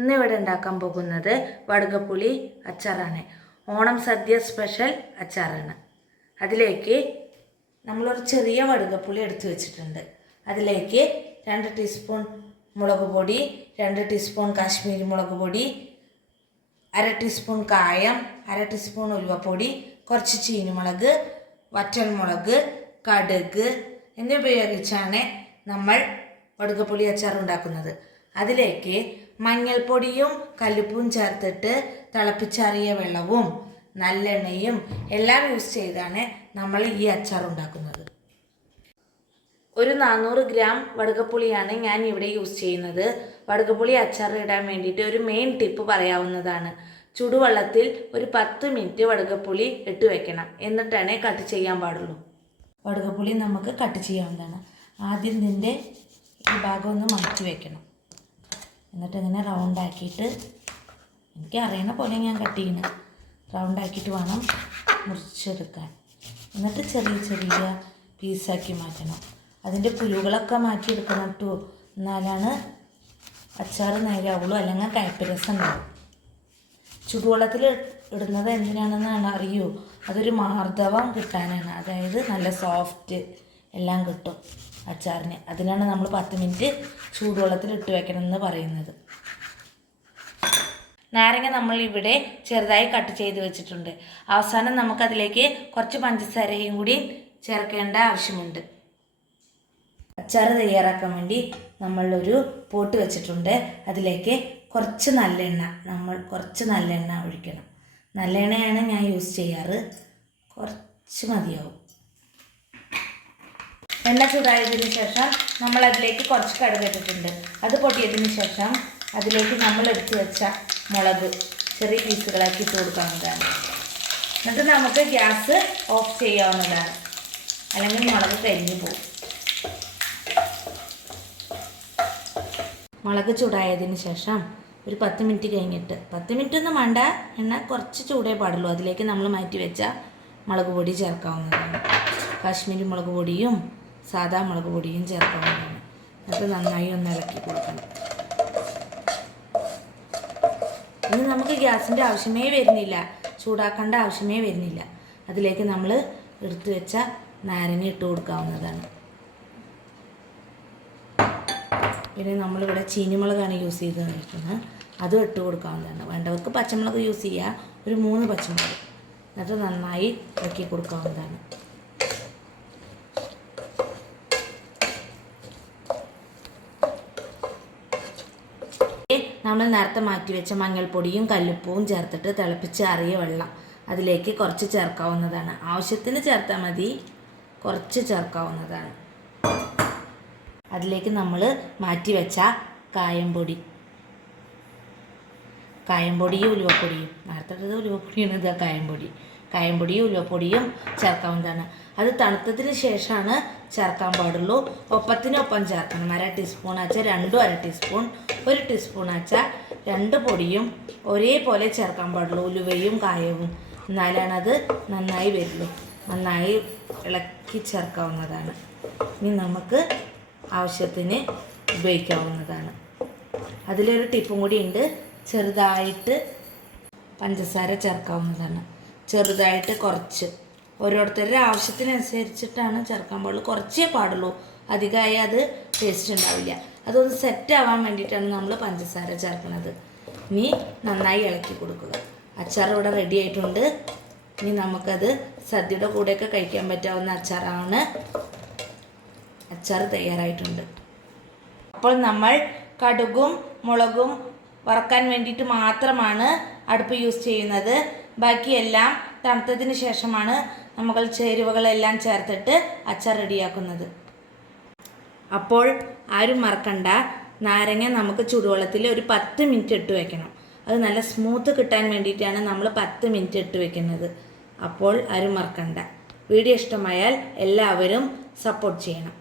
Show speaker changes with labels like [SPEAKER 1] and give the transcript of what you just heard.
[SPEAKER 1] ഇന്ന് ഇവിടെ ഉണ്ടാക്കാൻ പോകുന്നത് വടുകപ്പുളി അച്ചാറാണ്. ഓണം സദ്യ സ്പെഷ്യൽ അച്ചാറാണ്. അതിലേക്ക് നമ്മളൊരു ചെറിയ വടുകപ്പുളി എടുത്തു വെച്ചിട്ടുണ്ട്. അതിലേക്ക് രണ്ട് ടീസ്പൂൺ മുളക് പൊടി രണ്ട് ടീസ്പൂൺ കാശ്മീരി മുളക് പൊടി അര ടീസ്പൂൺ കായം അര ടീസ്പൂൺ ഉലുവപ്പൊടി കുറച്ച് ചീനിമുളക് വറ്റൽമുളക് കടുക് എന്നിവ ഉപയോഗിച്ചാണ് നമ്മൾ വടുകപ്പുളി അച്ചാർ ഉണ്ടാക്കുന്നത്. അതിലേക്ക് മഞ്ഞൾപ്പൊടിയും കല്ലുപ്പും ചേർത്തിട്ട് തിളപ്പിച്ചാറിയ വെള്ളവും നല്ലെണ്ണയും എല്ലാം യൂസ് ചെയ്താണ് നമ്മൾ ഈ അച്ചാർ ഉണ്ടാക്കുന്നത്. ഒരു നാനൂറ് ഗ്രാം വടുകപ്പുളിയാണ് ഞാൻ ഇവിടെ യൂസ് ചെയ്യുന്നത്. വടുകപ്പുളി അച്ചാർ ഇടാൻ വേണ്ടിയിട്ട് ഒരു മെയിൻ ടിപ്പ് പറയാവുന്നതാണ്. ചുടുവെള്ളത്തിൽ ഒരു പത്ത് മിനിറ്റ് വടുകപ്പുളി ഇട്ട് വെക്കണം. എന്നിട്ടാണ് കട്ട് ചെയ്യാൻ പാടുള്ളൂ. വടുകപ്പുളി നമുക്ക് കട്ട് ചെയ്യാവുന്നതാണ്. ആദ്യം ഇതിന്റെ ഈ ഭാഗം ഒന്ന് മാറ്റി വെക്കണം. എന്നിട്ട് ഇങ്ങനെ റൗണ്ട് ആക്കിയിട്ട് എനിക്ക് അറിയണ പോലെ ഞാൻ കട്ട് റൗണ്ട് ആക്കിയിട്ട് വേണം മുറിച്ചെടുക്കാൻ. എന്നിട്ട് ചെറിയ ചെറിയ പീസാക്കി മാറ്റണം. അതിന്റെ പുലുകളൊക്കെ മാറ്റിയെടുക്കണം കേട്ടോ എന്നാലാണ് അച്ചാർ നേരാവുള്ളൂ. അല്ലെങ്കിൽ കയപ്പരസം ഉണ്ടാവും. ചുടുവെള്ളത്തിൽ ഇടുന്നത് എന്തിനാണെന്നാണ് അറിയൂ? അതൊരു മാർദ്ദവം കിട്ടാനാണ്. അതായത് നല്ല സോഫ്റ്റ് എല്ലാം കിട്ടും അച്ചാറിന്. അതിനാണ് നമ്മൾ പത്ത് മിനിറ്റ് ചൂടുവെള്ളത്തിൽ ഇട്ട് വെക്കണം എന്ന് പറയുന്നത്. നാരങ്ങ നമ്മൾ ഇവിടെ ചെറുതായി കട്ട് ചെയ്ത് വെച്ചിട്ടുണ്ട്. അവസാനം നമുക്കതിലേക്ക് കുറച്ച് പഞ്ചസാരയും കൂടി ചേർക്കേണ്ട ആവശ്യമുണ്ട്. അച്ചാർ തയ്യാറാക്കാൻ വേണ്ടി നമ്മളൊരു പോട്ട് വെച്ചിട്ടുണ്ട്. അതിലേക്ക് കുറച്ച് നല്ലെണ്ണ നമ്മൾ കുറച്ച് നല്ലെണ്ണ ഒഴിക്കണം. നല്ലെണ്ണയാണ് ഞാൻ യൂസ് ചെയ്യാറ്. കുറച്ച് മതിയാവും. എണ്ണ ചൂടായതിനു ശേഷം നമ്മൾ അതിലേക്ക് കുറച്ച് കടുക് ഇട്ടിട്ടുണ്ട്. അത് പൊട്ടിയതിന് ശേഷം അതിലേക്ക് നമ്മൾ എടുത്തു വെച്ച മുളക് ചെറിയ പീസുകളാക്കി ഇട്ട് എന്നിട്ട് നമുക്ക് ഗ്യാസ് ഓഫ് ചെയ്യാവുന്നതാണ്. അല്ലെങ്കിൽ മുളക് കരിഞ്ഞു പോകും. മുളക് ചൂടായതിന് ശേഷം ഒരു പത്ത് മിനിറ്റ് കഴിഞ്ഞിട്ട് പത്ത് മിനിറ്റ് ഒന്നും വേണ്ട എണ്ണ കുറച്ച് ചൂടേ പാടുള്ളൂ. അതിലേക്ക് നമ്മൾ മാറ്റി വെച്ച മുളക് പൊടി ചേർക്കാവുന്നതാണ്. കാശ്മീരി മുളക് പൊടിയും സാദാ മുളക് പൊടിയും ചേർക്കാവുന്നതാണ് അത് നന്നായി ഒന്ന് ഇളക്കി കൊടുക്കണം. ഇനി നമുക്ക് ഗ്യാസിന്റെ ആവശ്യമേ വരുന്നില്ല. ചൂടാക്കേണ്ട ആവശ്യമേ വരുന്നില്ല. അതിലേക്ക് നമ്മൾ എടുത്തു വെച്ച നാരങ്ങ ഇട്ട് കൊടുക്കാവുന്നതാണ്. പിന്നെ നമ്മളിവിടെ ചീനിമുളകാണ് യൂസ് ചെയ്ത് കഴിക്കുന്നത് അതും ഇട്ട് കൊടുക്കാവുന്നതാണ്. വേണ്ടവർക്ക് പച്ചമുളക് യൂസ് ചെയ്യുക ഒരു മൂന്ന് പച്ചമുളക്. എന്നിട്ട് നന്നായി ഇറക്കി കൊടുക്കാവുന്നതാണ്. നമ്മൾ നേരത്തെ മാറ്റി വെച്ച മഞ്ഞൾപ്പൊടിയും കല്ലുപ്പവും ചേർത്തിട്ട് തിളപ്പിച്ച് അറിയ വെള്ളം അതിലേക്ക് കുറച്ച് ചേർക്കാവുന്നതാണ്. ആവശ്യത്തിന് ചേർത്താൽ മതി. കുറച്ച് ചേർക്കാവുന്നതാണ്. അതിലേക്ക് നമ്മൾ മാറ്റി വെച്ച കായംപൊടി. കായംപൊടിയും ഉലുവപ്പൊടിയും. നേരത്തെ ഉലുവപ്പൊടിയാണ് ഇതാ കായംപൊടി. കായംപൊടിയും ഉലുവപ്പൊടിയും ചേർക്കാവുന്നതാണ്. അത് തണുത്തതിന് ശേഷമാണ് ചേർക്കാൻ പാടുള്ളൂ. ഒപ്പത്തിനൊപ്പം ചേർക്കണം. അര ടീസ്പൂൺ അച്ച രണ്ടും അര ടീസ്പൂൺ ഒരു ടീസ്പൂൺ അച്ച രണ്ട് പൊടിയും ഒരേപോലെ ചേർക്കാൻ പാടുള്ളൂ. ഉലുവയും കായവും. എന്നാലാണ് അത് നന്നായി വരുള്ളൂ. നന്നായി ഇളക്കി ചേർക്കാവുന്നതാണ്. ഇനി നമുക്ക് ആവശ്യത്തിന് ഉപയോഗിക്കാവുന്നതാണ്. അതിലൊരു ടിപ്പും കൂടി ഉണ്ട്. ചെറുതായിട്ട് പഞ്ചസാര ചേർക്കാവുന്നതാണ്. ചെറുതായിട്ട് കുറച്ച്. ഓരോരുത്തരുടെ ആവശ്യത്തിനനുസരിച്ചിട്ടാണ് ചേർക്കാൻ പാടുള്ളൂ. കുറച്ചേ പാടുള്ളൂ. അധികമായി അത് ടേസ്റ്റ് ഉണ്ടാവില്ല. അതൊന്ന് സെറ്റ് ആവാൻ വേണ്ടിയിട്ടാണ് നമ്മൾ പഞ്ചസാര ചേർക്കുന്നത്. ഇനി നന്നായി ഇളക്കി കൊടുക്കുക. അച്ചാർ ഇവിടെ റെഡി ആയിട്ടുണ്ട്. ഇനി നമുക്കത് സദ്യയുടെ കൂടെയൊക്കെ കഴിക്കാൻ പറ്റാവുന്ന അച്ചാറാണ്. അച്ചാർ തയ്യാറായിട്ടുണ്ട്. അപ്പോൾ നമ്മൾ കടുകും മുളകും വറക്കാൻ വേണ്ടിയിട്ട് മാത്രമാണ് അടുപ്പ് യൂസ് ചെയ്യുന്നത്. ബാക്കിയെല്ലാം തണുത്തതിന് ശേഷമാണ് നമ്മൾ ചേരുവകളെല്ലാം ചേർത്തിട്ട് അച്ചാർ റെഡിയാക്കുന്നത്. അപ്പോൾ ആരും മറക്കണ്ട. നാരങ്ങ നമുക്ക് ചൂടുവെള്ളത്തിൽ ഒരു പത്ത് മിനിറ്റ് ഇട്ട് വെക്കണം. അത് നല്ല സ്മൂത്ത് കിട്ടാൻ വേണ്ടിയിട്ടാണ് നമ്മൾ പത്ത് മിനിറ്റ് ഇട്ട് വെക്കുന്നത്. അപ്പോൾ ആരും മറക്കണ്ട. വീഡിയോ ഇഷ്ടമായാൽ എല്ലാവരും സപ്പോർട്ട് ചെയ്യണം.